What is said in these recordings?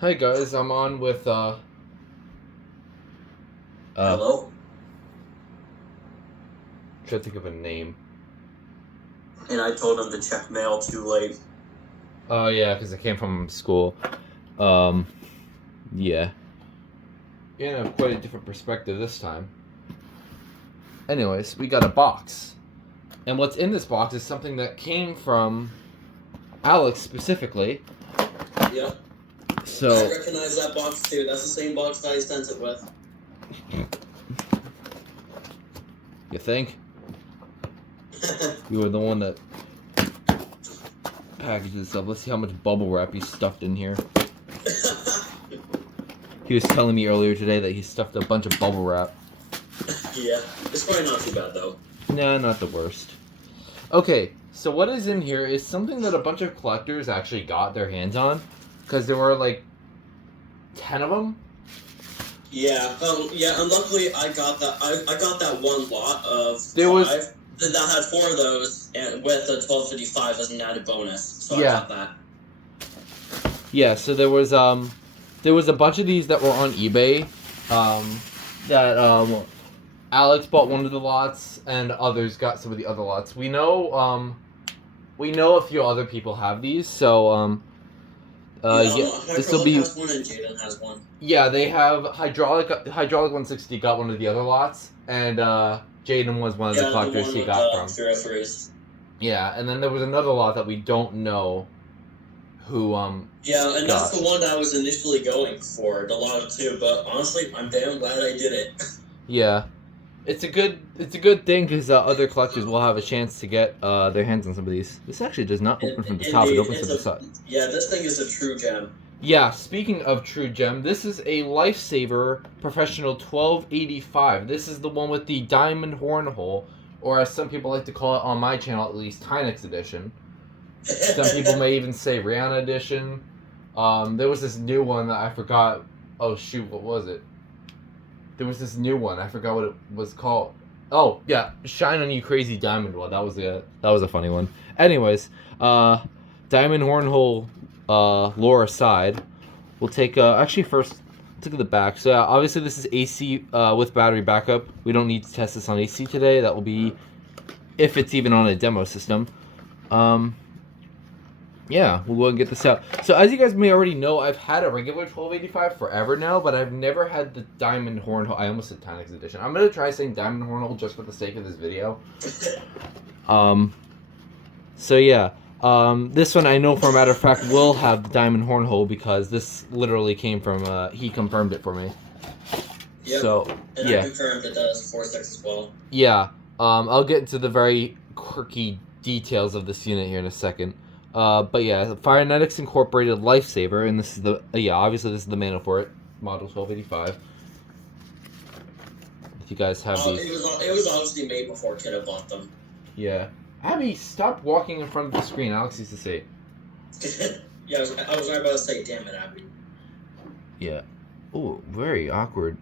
Hi guys, I'm on with Hello? trying to think of a name. And I told him to check mail too late. Oh yeah, because it came from school. Yeah. Yeah, quite a different perspective this time. Anyways, we got a box. And what's in this box is something that came from Alex specifically. Yep. So I recognize that box too. That's the same box that I sent it with. You think? You were the one that packaged this up. Let's see how much bubble wrap he stuffed in here. He was telling me earlier today that he stuffed a bunch of bubble wrap. Yeah, it's probably not too bad though. Nah, not the worst. Okay, so what is in here is something that a bunch of collectors actually got their hands on, because there were like 10 of them. Yeah, and luckily I got that. I got that one lot of There five was- that had 4 of those, and with the 1255 as an added bonus. So Yeah. I got that. Yeah, so there was a bunch of these that were on eBay, that Alex bought one of the lots, and others got some of the other lots. We know a few other people have these, so this will be. Has one and Jaden has one. Yeah, they have hydraulic 160 got one of the other lots, and Jaden was one of the collectors he got from. 303s. Yeah, and then there was another lot that we don't know who Yeah, and got. that's the one that I was initially going for, the lot of 2, but honestly, I'm damn glad I did it. Yeah, it's a good thing because other collectors will have a chance to get their hands on some of these. This actually does not open from the top; it opens from the side. Yeah, this thing is a true gem. Yeah, speaking of true gem, this is a Lifesaver Professional 1285. This is the one with the diamond horn hole, or as some people like to call it on my channel, at least Fyrnetics edition. Some people may even say Rihanna edition. There was this new one that I forgot. Oh shoot, what was it? There was this new one. I forgot what it was called. Oh yeah, Shine on You Crazy Diamond one. That was a funny one. Anyways, diamond horn hole. Lore aside, we'll take actually first look at the back. So obviously this is AC with battery backup. We don't need to test this on AC today. That will be if it's even on a demo system. Yeah, we'll go and get this out. So as you guys may already know, I've had a regular 1285 forever now, but I've never had the diamond horn hole. I almost said Fyrnetics edition. I'm gonna try saying diamond horn hole just for the sake of this video. So yeah. This one I know for a matter of fact will have the diamond horn hole because this literally came from, he confirmed it for me. Yep. So, and yeah. I confirmed it does 4.6 as well. Yeah, I'll get into the very quirky details of this unit here in a second. But yeah, Fyrnetics Incorporated Lifesaver, and this is the, obviously this is the manual for it, model 1285. If you guys have these. It was obviously made before Kiddo bought them. Yeah. Abby, stop walking in front of the screen. Alex used to say it. Yeah, I was right about to say, damn it, Abby. Yeah. Oh, very awkward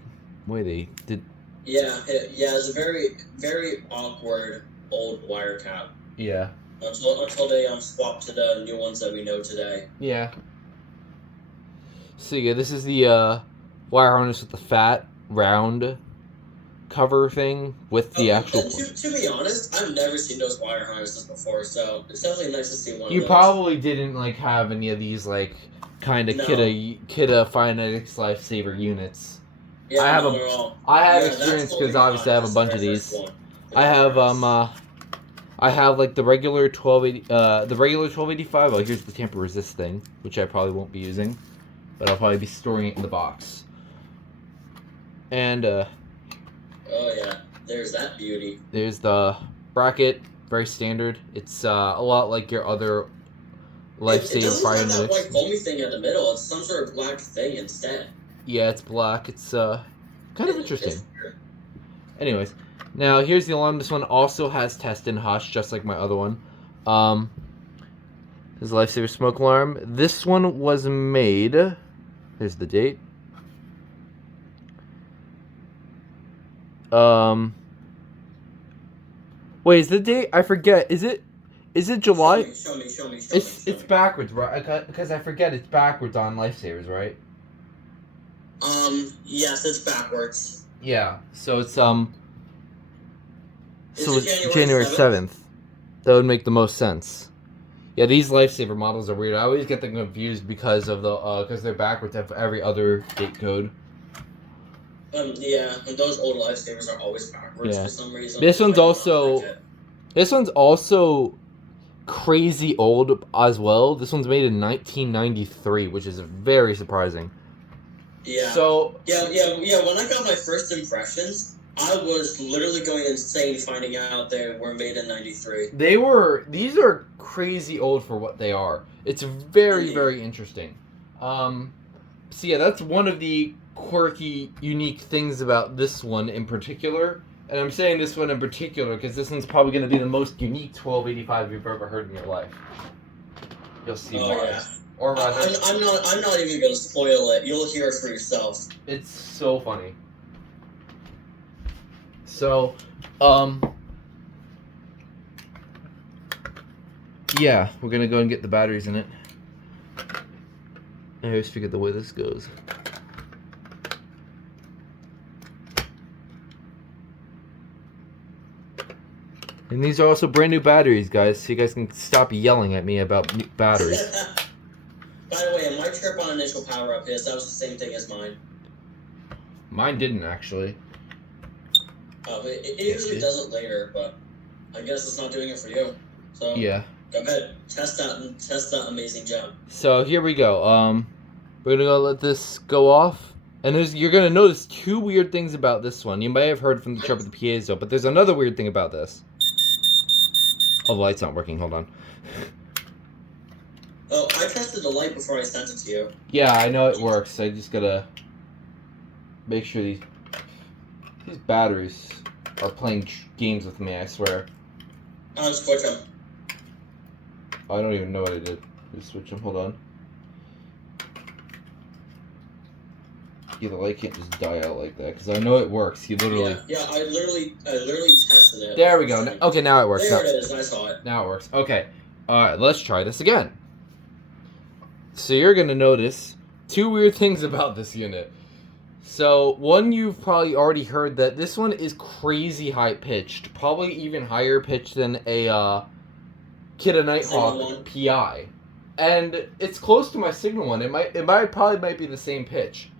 way they did. Yeah, it's a very, very awkward old wire cap. Yeah. Until they swap to the new ones that we know today. Yeah. So yeah, this is the wire harness with the fat, round cover thing with the actual. To be honest, I've never seen those wire harnesses before, so it's definitely nice to see one. You of those. probably didn't like have any of these like kind of kidda Fyrnetics Lifesaver units. Yeah, I have experience because obviously I have a bunch of these. I have like the regular 1285. Oh, here's the tamper resist thing, which I probably won't be using, but I'll probably be storing it in the box. And oh yeah, there's that beauty. There's the bracket, very standard. It's a lot like your other Lifesaver Fyrnetics. It doesn't have that white foamy thing in the middle. It's some sort of black thing instead. Yeah, it's black. It's kind of interesting. Anyways, now here's the alarm. This one also has test and hush, just like my other one. This is Lifesaver smoke alarm. This one was made. Here's the date. Wait, is the date? I forget. Is it July? Show me. It's backwards, right? Because I forget it's backwards on Lifesavers, right? Yes, it's backwards. Yeah, so it's Is it January 7th? 7th. That would make the most sense. Yeah, these Lifesaver models are weird. I always get them confused because of the because they're backwards of every other date code. Yeah, and those old Lifesavers are always backwards for some reason. This one's also crazy old as well. This one's made in 1993, which is very surprising. Yeah. So yeah. When I got my first impressions, I was literally going insane finding out they were made in '93. These are crazy old for what they are. It's very, very interesting. So yeah, that's one of the quirky, unique things about this one in particular. And I'm saying this one in particular because this one's probably going to be the most unique 1285 you've ever heard in your life. You'll see why. Yeah. Or rather, I'm not even going to spoil it. You'll hear it for yourself. It's so funny. So, yeah, we're gonna go and get the batteries in it. I always forget the way this goes. And these are also brand new batteries, guys, so you guys can stop yelling at me about new batteries. By the way, my trip on initial power up is that was the same thing as mine. Mine didn't actually. It usually does it later, but I guess it's not doing it for you. So yeah, go ahead, test that amazing gem. So here we go. We're gonna go let this go off, and you're gonna notice two weird things about this one. You may have heard from the trip with the piezo, but there's another weird thing about this. Oh, the light's not working. Hold on. Oh, I tested the light before I sent it to you. Yeah, I know it works. I just gotta make sure these batteries are playing games with me, I swear. I'll switch them. I don't even know what I did. Just switch them, hold on. Yeah, the light can't just die out like that, because I know it works. You literally... Yeah, I literally tested it. There we go. Okay, now it works. There it is, I saw it. Now it works. Okay. Alright, let's try this again. So you're going to notice two weird things about this unit. So, one, you've probably already heard that this one is crazy high-pitched. Probably even higher pitched than a Kid Nighthawk PI. And it's close to my Signal one. It probably be the same pitch.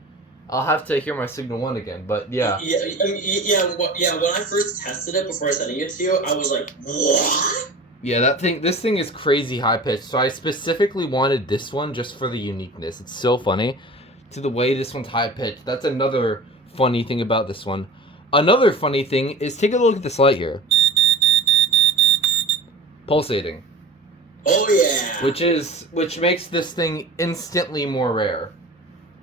I'll have to hear my Signal one again, but yeah. Yeah, when I first tested it before sending it to you, I was like, what? Yeah, this thing is crazy high-pitched. So I specifically wanted this one just for the uniqueness. It's so funny. To the way this one's high-pitched. That's another funny thing about this one. Another funny thing is take a look at this light here. Pulsating. Oh yeah. Which makes this thing instantly more rare.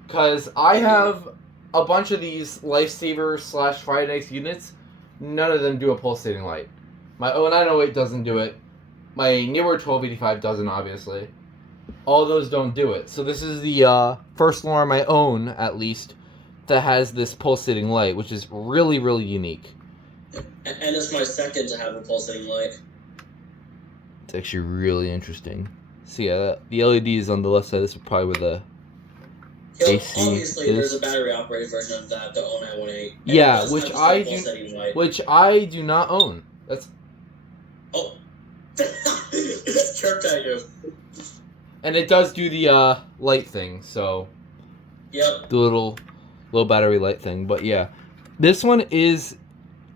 Because I have a bunch of these Lifesaver / Fyrnetics units. None of them do a pulsating light. My 0908 doesn't do it. My newer 1285 doesn't, obviously. All those don't do it. So this is the first one on my own, at least, that has this pulsating light, which is really, really unique. And it's my second to have a pulsating light. It's actually really interesting. So yeah, the LED is on the left side. This is probably where the AC obviously, is. there's a battery-operated version of that, the 0918. Yeah, which I do not own. That's... Oh. It chirped at you. And it does do the light thing, so... Yep. The little low battery light thing. But yeah, this one is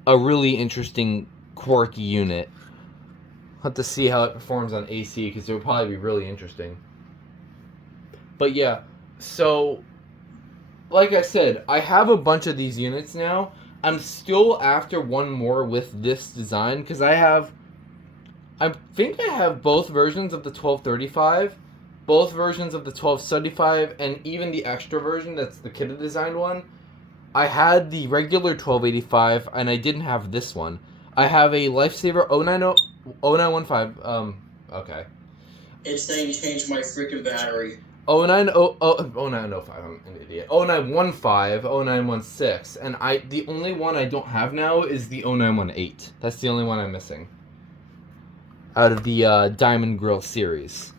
a really interesting, quirky unit. I'll have to see how it performs on AC, because it would probably be really interesting. But yeah, so... Like I said, I have a bunch of these units now. I'm still after one more with this design, because I think I have both versions of the 1235, both versions of the 1275, and even the extra version that's the kitted designed one. I had the regular 1285, and I didn't have this one. I have a Lifesaver 0915. Okay. It's saying change my freaking battery. 0905, I'm an idiot. 0915, 0916, and the only one I don't have now is the 0918. That's the only one I'm missing out of the Diamond Grille series.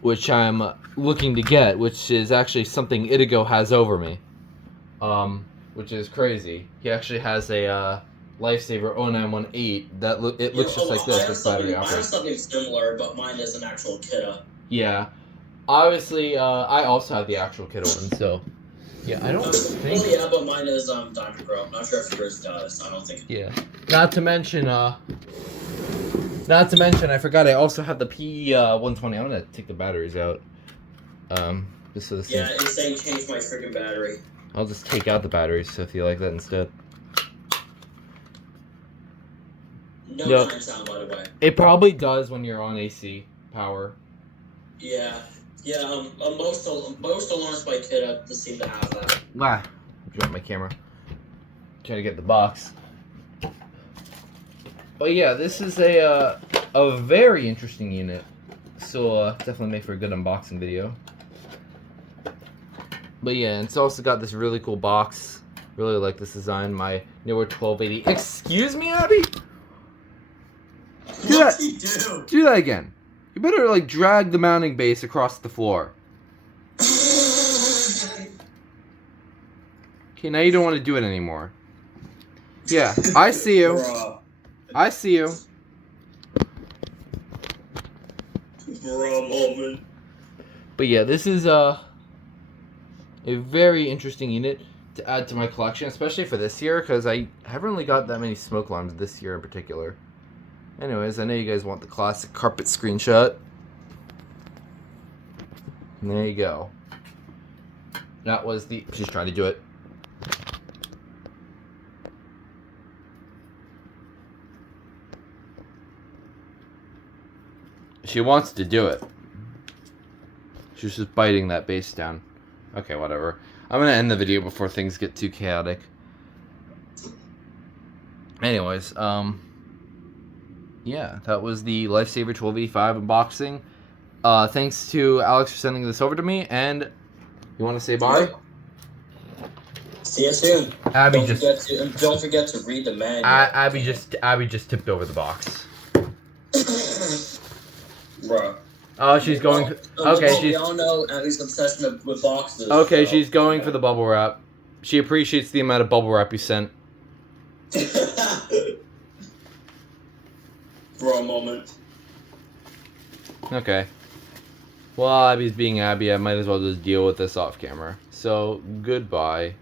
which I'm looking to get, which is actually something Itigo has over me, which is crazy. He actually has a Lifesaver 0918 that it looks just like this with battery I have operated. something similar, but mine is an actual Kidda. Yeah, obviously, I also have the actual Kidda one, so yeah, I don't think. Well, yeah, but mine is Diamond Pro. I'm not sure if yours does. I don't think. Yeah. Not to mention, I forgot I also have the P120. I'm gonna take the batteries out. Just so this. Yeah, it's saying change my freaking battery. I'll just take out the batteries so if you like that instead. No time sound, by the way. It probably does when you're on AC power. Yeah. Most alarms by Kidda seem to have that. Ah, dropped my camera. Trying to get the box. But yeah, this is a very interesting unit. So definitely make for a good unboxing video. But yeah, it's also got this really cool box. Really like this design. My newer 1280. Excuse me, Abby? What'd he do? Do that again. You better like drag the mounting base across the floor. Okay, now you don't want to do it anymore. Yeah, I see you. Bruh. I see you. Bruh moment. But yeah, this is a very interesting unit to add to my collection, especially for this year, because I haven't really got that many smoke alarms this year in particular. Anyways, I know you guys want the classic carpet screenshot. And there you go. That was the... She's trying to do it. She wants to do it. She's just biting that base down. Okay, whatever. I'm gonna end the video before things get too chaotic. Anyways, yeah, that was the Lifesaver 1285 unboxing. Thanks to Alex for sending this over to me, and you want to say bye? See you soon. Abby Don't forget to read the manual. Abby just tipped over the box. Bruh. Oh, she's going. Okay, we all know Abby's obsession with boxes. Okay, so, she's going for the bubble wrap. She appreciates the amount of bubble wrap you sent. For a moment. Okay. Well, Abby's being Abby. I might as well just deal with this off camera. So, goodbye.